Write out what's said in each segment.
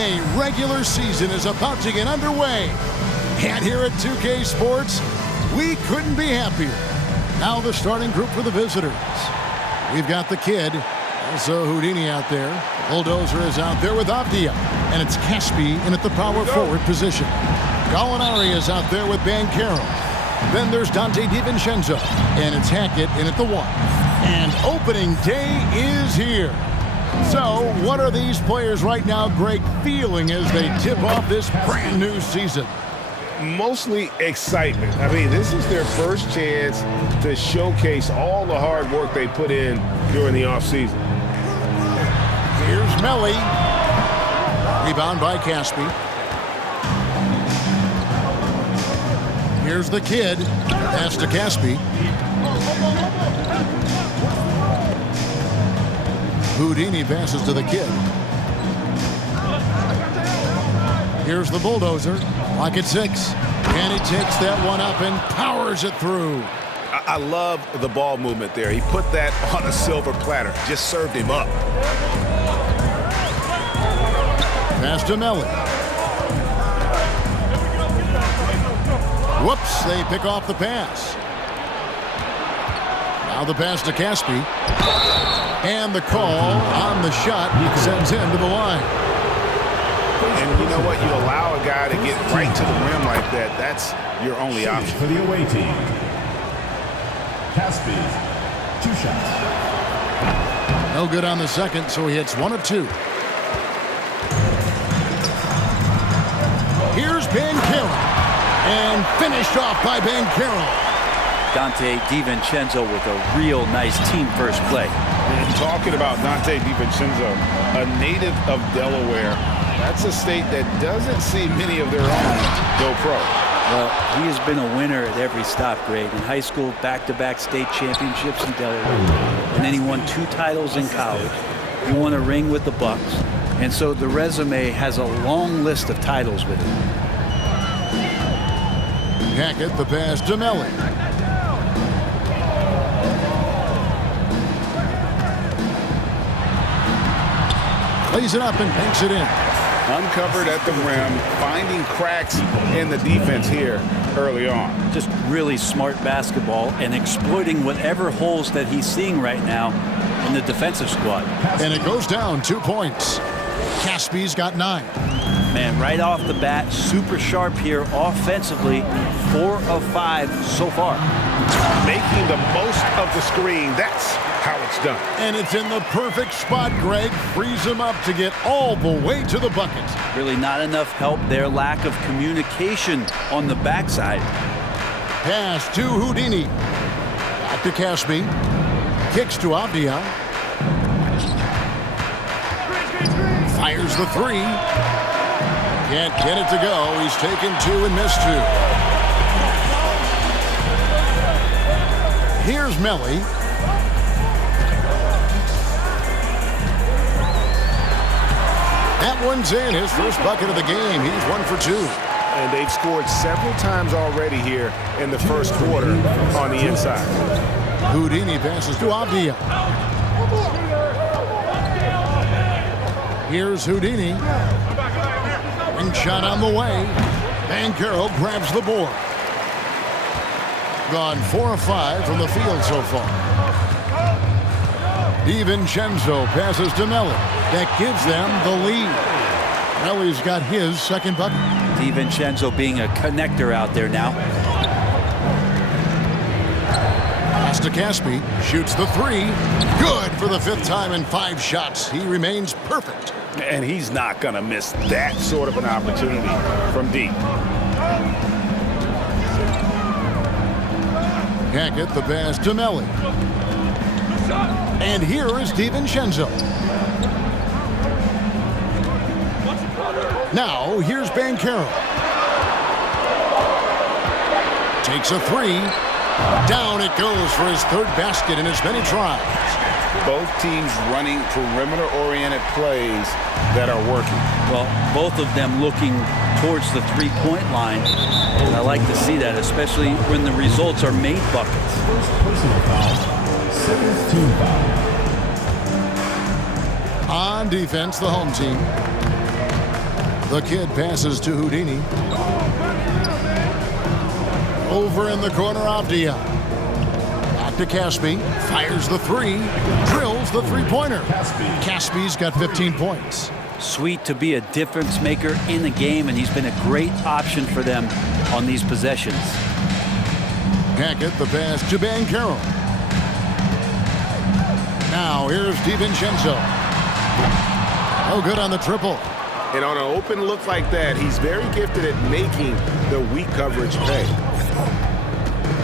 A regular season is about to get underway. And here at 2K Sports, we couldn't be happier. Now the starting group for the visitors. We've got the kid, also Houdini out there. Bulldozer is out there with Avdia. And it's Caspi in at the power forward position. Gallinari is out there with Banchero. Then there's Dante DiVincenzo. And it's Hackett in at the 1. And opening day is here. So, what are these players right now, Greg, feeling as they tip off this brand new season? Mostly excitement. I mean, this is their first chance to showcase all the hard work they put in during the offseason. Here's Melly. Rebound by Caspi. Here's the kid. Pass to Caspi. Houdini passes to the kid. Here's the Bulldozer. Clock at 6. And he takes that one up and powers it through. I love the ball movement there. He put that on a silver platter. Just served him up. Pass to Melly. Whoops, they pick off the pass. Now the pass to Caspi. And the call on the shot sends him to the line. And you know what? You allow a guy to get right to the rim like that. That's your only option. For the away team, Caspi, 2 shots. No good on the second, so he hits 1 of 2. Here's Banchero. And finished off by Banchero. Dante DiVincenzo with a real nice team-first play. And talking about Dante DiVincenzo, a native of Delaware, that's a state that doesn't see many of their own go pro. Well, he has been a winner at every stop, Greg. In high school, back-to-back state championships in Delaware. And then he won 2 titles in college. He won a ring with the Bucks. And so the resume has a long list of titles with him. Hackett, the pass to Melly. Plays it up and banks it in. Uncovered at the rim, finding cracks in the defense here early on. Just really smart basketball and exploiting whatever holes that he's seeing right now in the defensive squad. And it goes down 2 points. Caspi's got 9. Man, right off the bat, super sharp here offensively. 4 of 5 so far. Making the most of the screen. That's how it's done. And it's in the perfect spot, Greg. Frees him up to get all the way to the bucket. Really not enough help there. Lack of communication on the backside. Pass to Houdini. Back to Caspi. Kicks to Avdia. Fires the 3. Can't get it to go. He's taken 2 and missed 2. Here's Melly. That one's in. His first bucket of the game. He's 1 for 2. And they've scored several times already here in the first quarter on the inside. Houdini passes to Avdia. Here's Houdini. Ring shot on the way. Banchero grabs the board. Gone 4 of 5 from the field so far. DiVincenzo passes to Melly. That gives them the lead. Melly's got his second bucket. DiVincenzo being a connector out there now. Pass to Caspi. Shoots the 3. Good for the 5th time in 5 shots. He remains perfect. And he's not going to miss that sort of an opportunity from deep. Hackett, the pass to Melly. And here is DiVincenzo. Now, here's Banchero. Takes a 3. Down it goes for his 3rd basket in as many tries. Both teams running perimeter-oriented plays that are working. Well, both of them looking towards the three-point line. And I like to see that, especially when the results are made buckets. First personal foul, 7th team foul. On defense, the home team. The kid passes to Houdini. Over in the corner, Avdia. Back to Caspi. Fires the three. Drills the three-pointer. Caspi's got 15 points. Sweet to be a difference maker in the game, and he's been a great option for them on these possessions. Hackett, the pass to Banchero. Now here's DiVincenzo. No good on the triple. And on an open look like that, he's very gifted at making the weak coverage pay.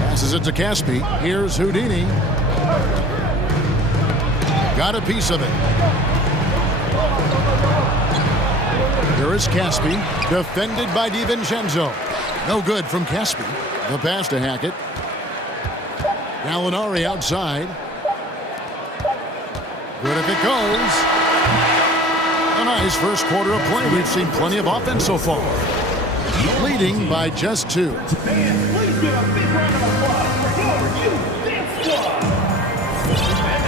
Passes it to Caspi. Here's Houdini. Got a piece of it. Here is Caspi, defended by DiVincenzo. No good from Caspi. The pass to Hackett. Gallinari outside. Good if it goes. A nice first quarter of play. We've seen plenty of offense so far. Leading by just 2.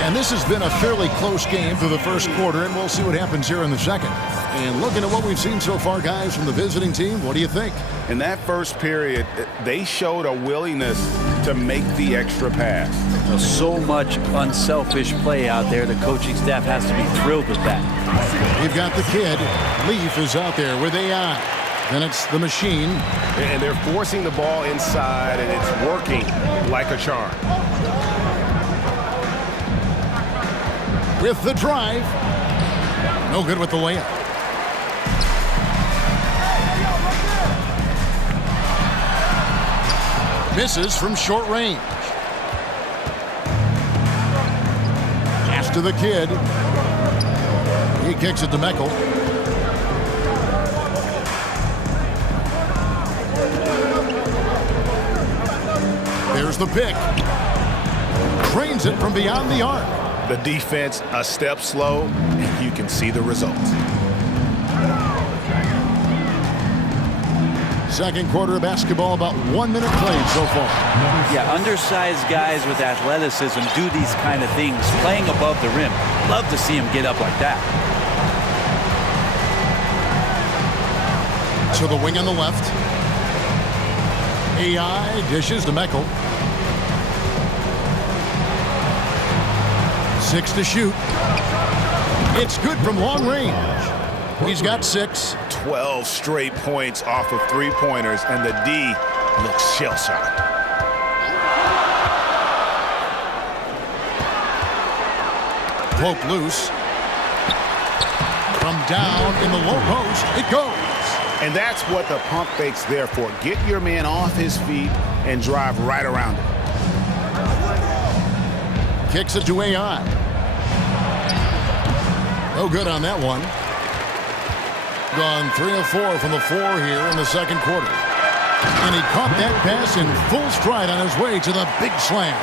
And this has been a fairly close game for the first quarter, and we'll see what happens here in the second. And looking at what we've seen so far, guys, from the visiting team, what do you think? In that first period, they showed a willingness to make the extra pass. So much unselfish play out there. The coaching staff has to be thrilled with that. We've got the kid. Leaf is out there with AI. Then it's the machine. And they're forcing the ball inside, and it's working like a charm. With the drive. No good with the layup. Misses from short range. Pass to the kid. He kicks it to Meckel. There's the pick. Trains it from beyond the arc. The defense a step slow, and you can see the results. Second quarter of basketball, about 1 minute played so far. Yeah, undersized guys with athleticism do these kind of things, playing above the rim. Love to see him get up like that. To the wing on the left. AI dishes to Meckel. 6 to shoot. It's good from long range. He's got 6. 12 straight points off of three-pointers, and the D looks shell-shocked. Poke loose. From down in the low post, it goes. And that's what the pump fake's there for. Get your man off his feet and drive right around him. Kicks it to AI. No good on that one. Gone 3 of 4 from the floor here in the second quarter. And he caught that pass in full stride on his way to the big slam.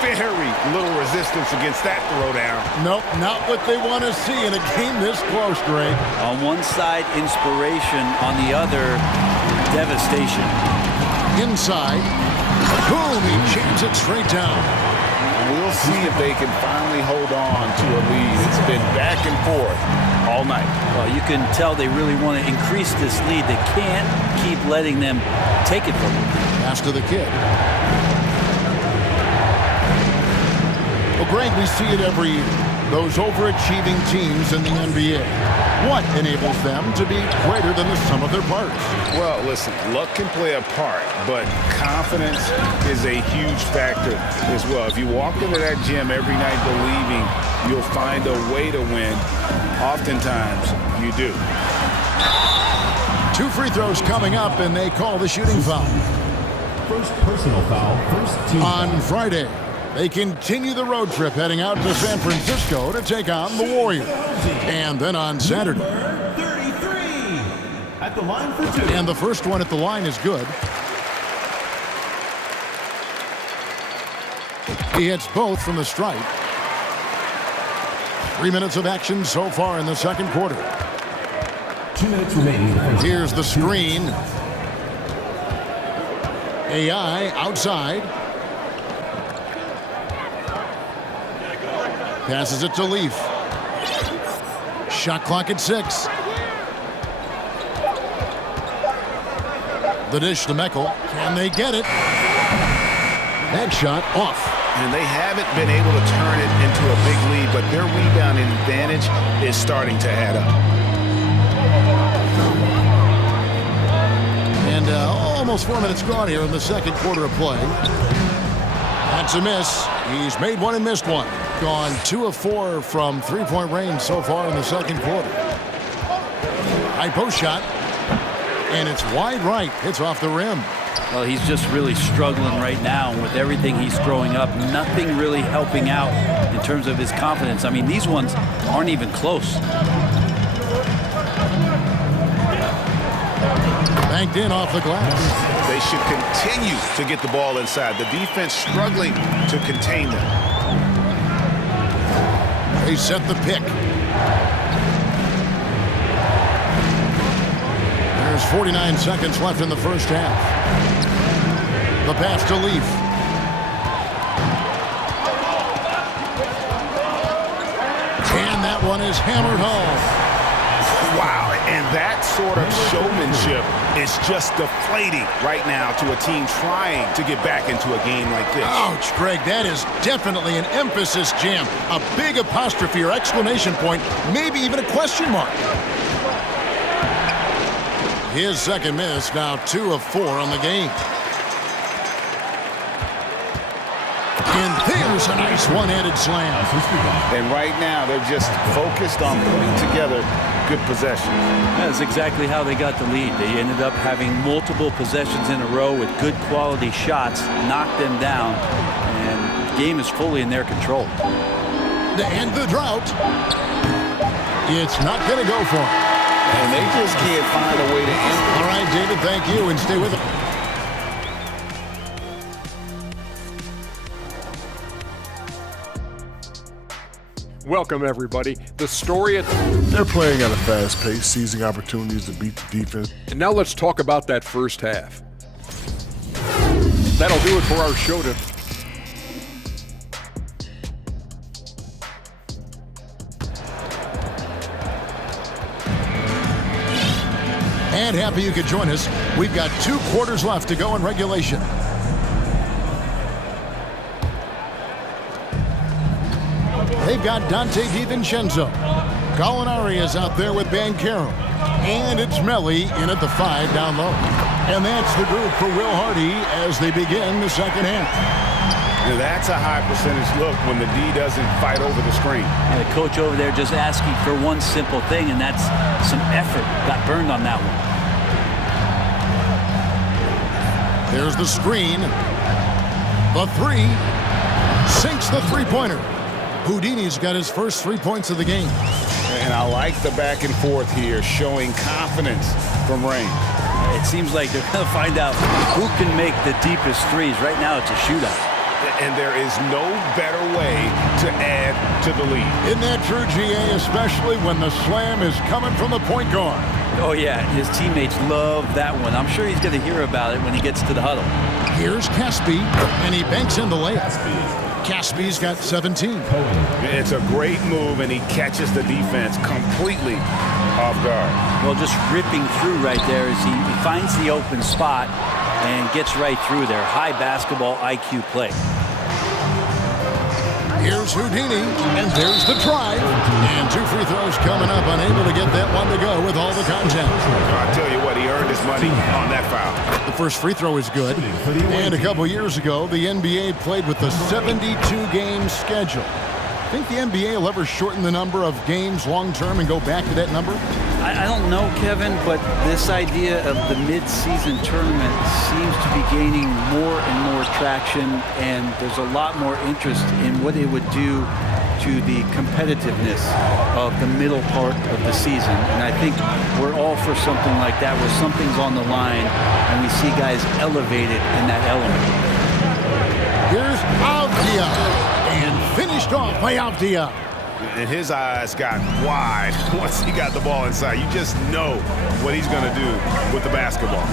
Very little resistance against that throwdown. Nope, not what they want to see in a game this close, Greg. On one side, inspiration. On the other, devastation. Inside. Boom, he jams it straight down. We'll see if they can finally hold on to a lead. It's been back and forth all night. Well, you can tell they really want to increase this lead. They can't keep letting them take it from them. Pass to the kid. Well, Greg, we see it every year. Those overachieving teams in the NBA. What enables them to be greater than the sum of their parts? Well, listen, luck can play a part, but confidence is a huge factor as well. If you walk into that gym every night believing you'll find a way to win, oftentimes you do. 2 free throws coming up, and they call the shooting foul. First personal foul, first team. On Friday, they continue the road trip heading out to San Francisco to take on the Warriors. And then on Saturday. 33 at the line for 2. And the first one at the line is good. He hits both from the stripe. 3 minutes of action so far in the second quarter. 2 minutes remaining. Here's the screen. AI outside. Passes it to Leaf. Shot clock at 6. The dish to Meckel. Can they get it? That shot off. And they haven't been able to turn it into a big lead, but their rebounding advantage is starting to add up. And almost 4 minutes gone here in the second quarter of play. That's a miss. He's made one and missed one. Gone 2 of 4 from three-point range so far in the second quarter. High post shot. And it's wide right. It's off the rim. Well, he's just really struggling right now with everything he's throwing up. Nothing really helping out in terms of his confidence. I mean, these ones aren't even close. Banked in off the glass. They should continue to get the ball inside. The defense struggling to contain them. They set the pick. There's 49 seconds left in the first half. The pass to Leaf. And that one is hammered home. Wow, and that sort of showmanship is just deflating right now to a team trying to get back into a game like this. Ouch, Greg, that is definitely an emphasis jam. A big apostrophe or exclamation point, maybe even a question mark. His second miss, now 2 of 4 on the game. And there's a nice one-handed slam. And right now, they're just focused on putting together good possessions. That's exactly how they got the lead. They ended up having multiple possessions in a row with good quality shots, knocked them down, and the game is fully in their control. To end the drought, it's not going to go for them. And they just can't find a way to end it. All right, David, thank you, and stay with us. Welcome, everybody. The story at... They're playing at a fast pace, seizing opportunities to beat the defense. And now let's talk about that first half. That'll do it for our show today. And happy you could join us. We've got 2 quarters left to go in regulation. They've got Dante DiVincenzo. Gallinari is out there with Banchero. And it's Melli in at the 5 down low. And that's the group for Will Hardy as they begin the second half. Now that's a high percentage look when the D doesn't fight over the screen. And the coach over there just asking for one simple thing, and that's some effort. Got burned on that one. There's the screen. The 3. Sinks the three-pointer. Houdini's got his first 3 points of the game. And I like the back and forth here, showing confidence from Rain. It seems like they're going to find out who can make the deepest threes. Right now, it's a shootout. And there is no better way to add to the lead. Isn't that true, GA, especially when the slam is coming from the point guard? Oh, yeah, his teammates love that one. I'm sure he's going to hear about it when he gets to the huddle. Here's Caspi, and he banks in the layup. Caspi's got 17. It's a great move, and he catches the defense completely off guard. Well, just ripping through right there as he finds the open spot and gets right through there. High basketball IQ play. Here's Houdini, and there's the drive. And 2 free throws coming up, unable to get that one to go with all the contact. I'll tell you what, he earned his money on that foul. The first free throw is good. And a couple years ago, the NBA played with a 72-game schedule. Think the NBA will ever shorten the number of games long-term and go back to that number? I don't know, Kevin, but this idea of the mid-season tournament seems to be gaining more and more traction, and there's a lot more interest in what it would do to the competitiveness of the middle part of the season. And I think we're all for something like that, where something's on the line and we see guys elevated in that element. Here's Avdia, and finished off by Avdia. And his eyes got wide once he got the ball inside. You just know what he's going to do with the basketball.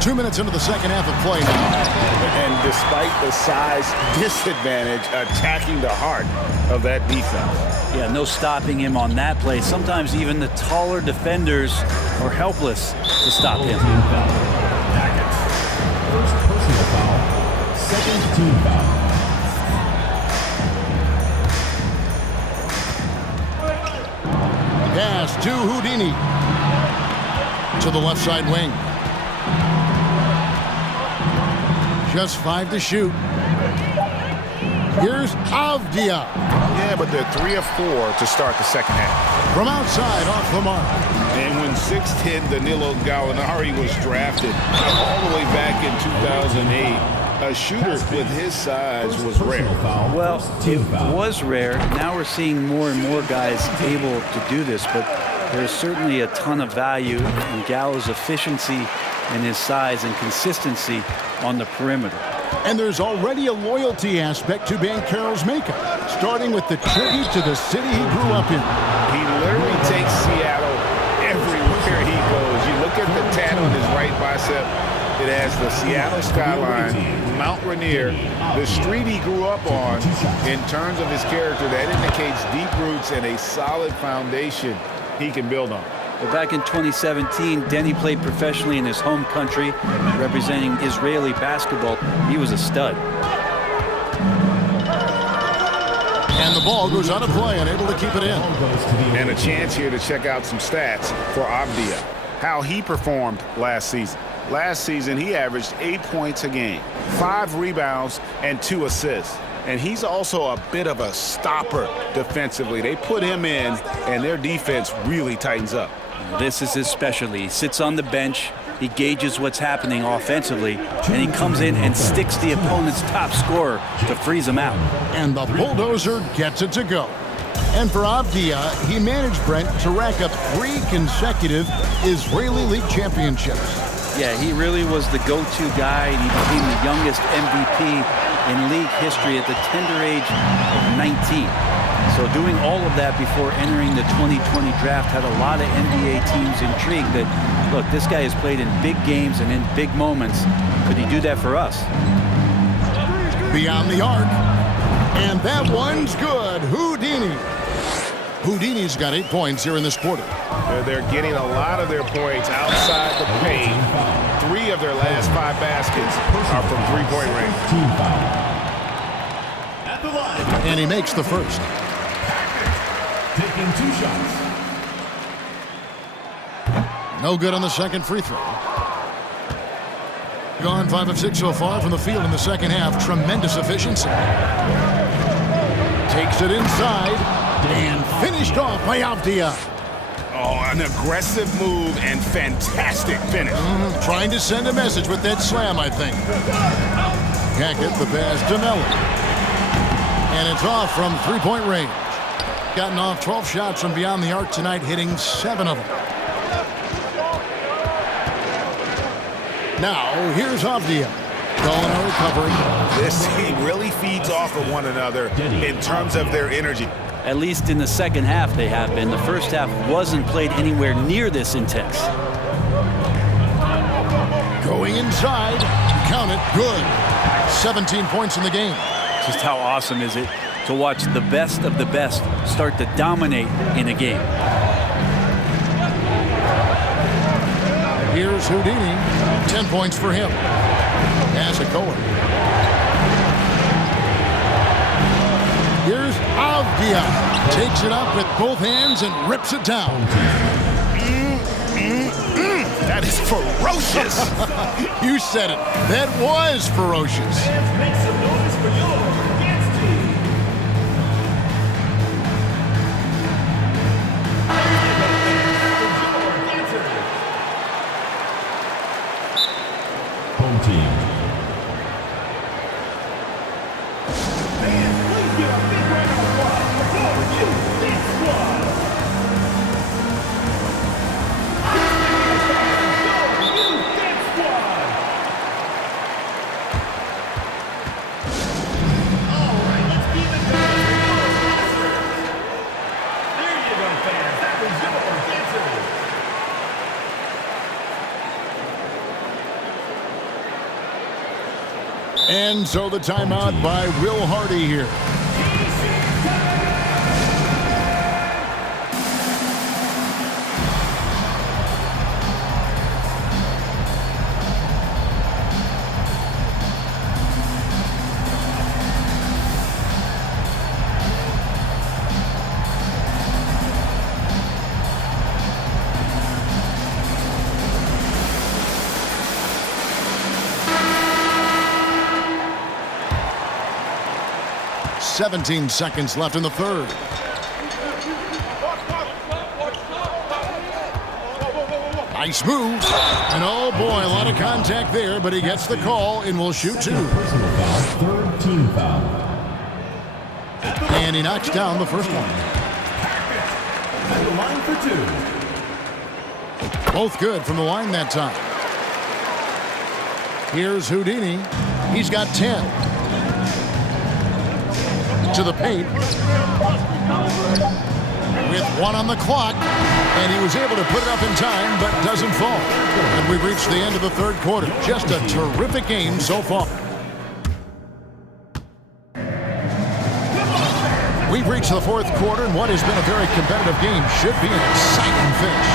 2 minutes into the second half of play now. And despite the size disadvantage, attacking the heart of that defense. Yeah, no stopping him on that play. Sometimes even the taller defenders are helpless to stop him. First personal foul. Second team foul. Pass to Houdini. To the left side wing. Just 5 to shoot. Here's Avdia. Yeah, but they're 3 of 4 to start the second half. From outside, off the mark. And when 6'10" Danilo Gallinari was drafted all the way back in 2008, a shooter with his size was rare. Well, it was rare. Now we're seeing more and more guys able to do this, but there's certainly a ton of value in Gallo's efficiency and his size and consistency on the perimeter. And there's already a loyalty aspect to Banchero's makeup, starting with the tribute to the city he grew up in. He literally takes Seattle everywhere he goes. You look at the tat on his right bicep. It has the Seattle skyline, Mount Rainier, the street he grew up on. In terms of his character, that indicates deep roots and a solid foundation he can build on. But back in 2017, Denny played professionally in his home country, representing Israeli basketball. He was a stud. And the ball goes out of play, unable to keep it in. And a chance here to check out some stats for Avdia, how he performed last season. Last season, he averaged 8 points a game, 5 rebounds, and 2 assists. And he's also a bit of a stopper defensively. They put him in, and their defense really tightens up. This is his specialty. He sits on the bench, he gauges what's happening offensively, and he comes in and sticks the opponent's top scorer to freeze him out. And the bulldozer gets it to go. And for Avdia, he managed Brent to rack up 3 consecutive Israeli League championships. Yeah, he really was the go-to guy, and he became the youngest MVP in league history at the tender age of 19. So doing all of that before entering the 2020 draft had a lot of NBA teams intrigued that, look, this guy has played in big games and in big moments. Could he do that for us? Beyond the arc. And that one's good. Houdini. Houdini's got 8 points here in this quarter. They're getting a lot of their points outside the paint. 3 of their last 5 baskets are from three-point range. At the line. And he makes the first. Taking 2 shots. No good on the second free throw. Gone 5 of 6 so far from the field in the second half. Tremendous efficiency. Takes it inside and finished off by Avdia. Oh, an aggressive move and fantastic finish. Trying to send a message with that slam, I think. Can't get the pass to Miller. And it's off from three-point range. Gotten off 12 shots from beyond the arc tonight, hitting 7 of them. Now, here's Avdia. Gallinari recovery. This team really feeds off of one another in terms of their energy. At least in the second half they have been. The first half wasn't played anywhere near this intense. Going inside. Count it. Good. 17 points in the game. Just how awesome is it to watch the best of the best start to dominate in a game. Here's Houdini. 10 points for him. As it going. Here's Avdia. Takes it up with both hands and rips it down. That is ferocious. You said it. That was ferocious. Make some noise for your dance team. Home team. Please give a big round of applause for your dance squad. And so the timeout by Will Hardy here. "17 seconds left in the third. Nice move. And oh boy, a lot of contact there, but he gets the call and will shoot two. Personal foul, third team foul. And he knocks down the first one. At the line for two. Both good from the line that time. Here's Houdini. He's got 10. To the paint. With one on the clock. And he was able to put it up in time, but doesn't fall. And we've reached the end of the third quarter. Just a terrific game so far. We've reached the fourth quarter, and what has been a very competitive game should be an exciting finish.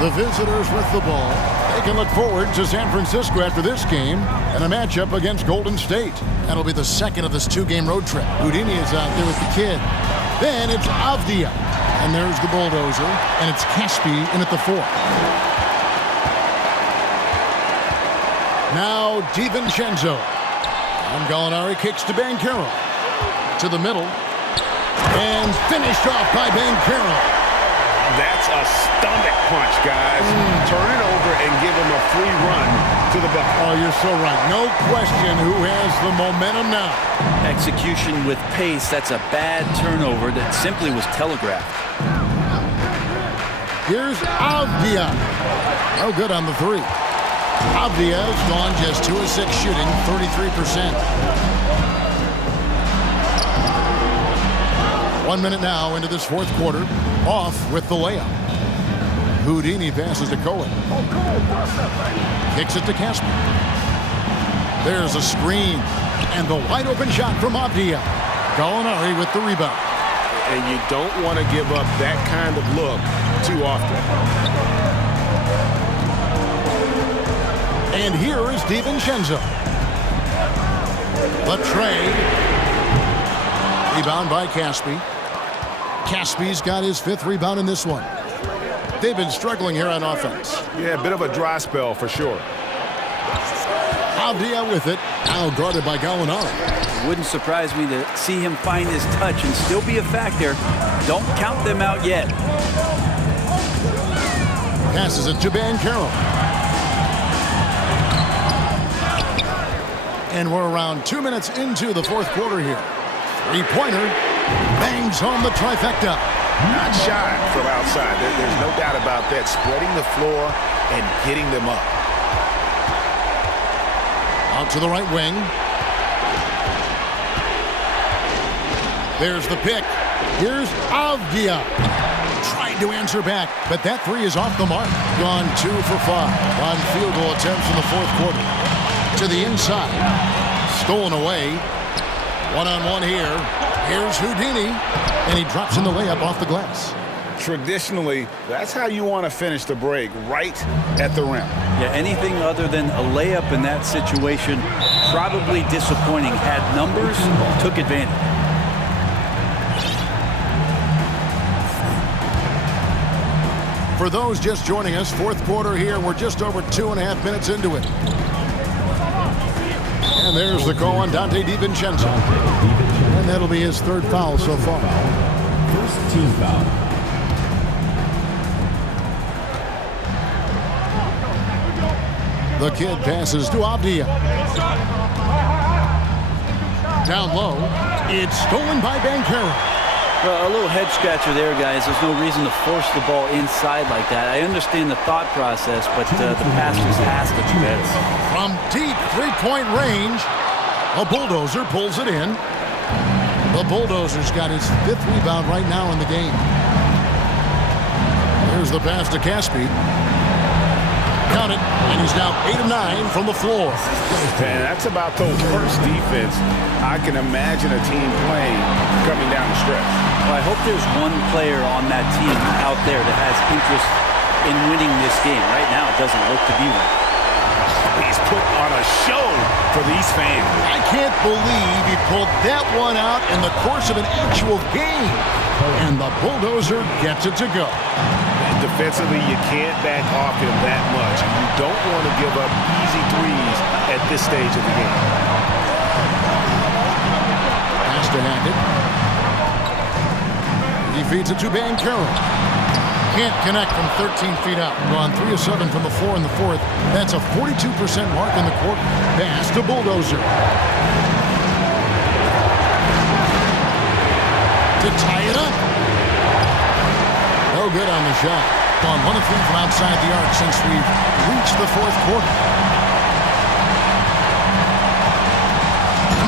The visitors with the ball. They can look forward to San Francisco after this game and a matchup against Golden State. That'll be the second of this two-game road trip. Houdini is out there with the kid. Then it's Avdia. And there's the bulldozer. And it's Caspi in at the fourth. Now DiVincenzo. And Gallinari kicks to Banchero. To the middle. And finished off by Banchero. That's a stomach punch, guys. Turn it over and give him a free run to the bucket. Oh, you're so right. No question who has the momentum now. Execution with pace. That's a bad turnover that simply was telegraphed. Here's Avdia. No good on the three. Avdia's gone just 2 of 6 shooting, 33%. 1 minute now into this fourth quarter. Off with the layup. Houdini passes to Cohen. Kicks it to Caspi. There's a screen. And the wide open shot from Avdia. Gallinari with the rebound. And you don't want to give up that kind of look too often. And here is DiVincenzo. The trade. Rebound by Caspi. Caspi's got his 5th rebound in this one. They've been struggling here on offense. Yeah, a bit of a dry spell for sure. Avdia with it. Now guarded by Gallinari. Wouldn't surprise me to see him find his touch and still be a factor. Don't count them out yet. Passes it to Banchero. And we're around 2 minutes into the fourth quarter here. Three-pointer. Bangs home the trifecta. Not shy from outside. There's no doubt about that. Spreading the floor and getting them up. Out to the right wing. There's the pick. Here's Avdia. Tried to answer back, but that three is off the mark. Gone 2 for 5 on field goal attempts in the fourth quarter. To the inside. Stolen away. One-on-one here. Here's Houdini, and he drops in the layup off the glass. Traditionally, that's how you want to finish the break, right at the rim. Yeah, anything other than a layup in that situation, probably disappointing. Had numbers, took advantage. For those just joining us, fourth quarter here, we're just over 2.5 minutes into it. And there's the call on Donte DiVincenzo. And that'll be his 3rd foul so far. First team foul. The kid passes to Avdia. Down low. It's stolen by Banchero. Well, a little head scratcher there, guys. There's no reason to force the ball inside like that. I understand the thought process, but the pass just has to be better. From deep three-point range, a bulldozer pulls it in. The bulldozer's got his 5th rebound right now in the game. Here's the pass to Caspi. Count it, and he's now 8 of 9 from the floor. And that's about the worst defense I can imagine a team playing coming down the stretch. Well, I hope there's one player on that team out there that has interest in winning this game. Right now, it doesn't look to be one. He's put on a show for these fans. I can't believe he pulled that one out in the course of an actual game. And the bulldozer gets it to go. Defensively, you can't back off him that much. You don't want to give up easy threes at this stage of the game. Has to Hackett. He feeds it to Banchero. Can't connect from 13 feet out. Gone 3 of 7 from the floor in the fourth. That's a 42% mark in the quarter. Pass to Bulldozer. To tie it up. No good on the shot. Gone 1 of 3 from outside the arc since we've reached the fourth quarter.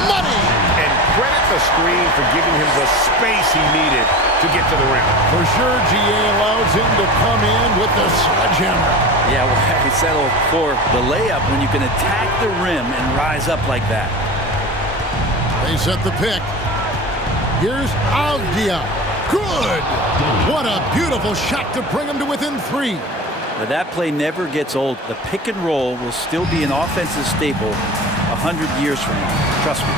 Money! And credit the screen for giving him the space he needed to get to the rim. For sure, GA allows him to come in with the sledgehammer. Yeah, well, I settled for the layup when you can attack the rim and rise up like that. They set the pick. Here's Avdia. Good! What a beautiful shot to bring him to within 3. But that play never gets old. The pick and roll will still be an offensive staple 100 years from now. Trust me.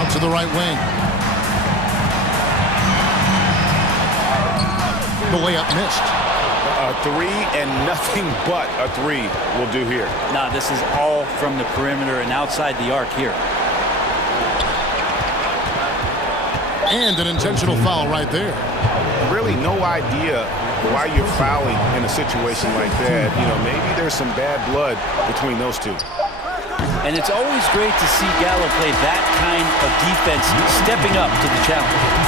Out to the right wing. The layup missed. A 3 and nothing but a 3 will do here. Now, this is all from the perimeter and outside the arc here. And an intentional foul right there. Really no idea why you're fouling in a situation like that. You know, maybe there's some bad blood between those two. And it's always great to see Gallo play that kind of defense, stepping up to the challenge.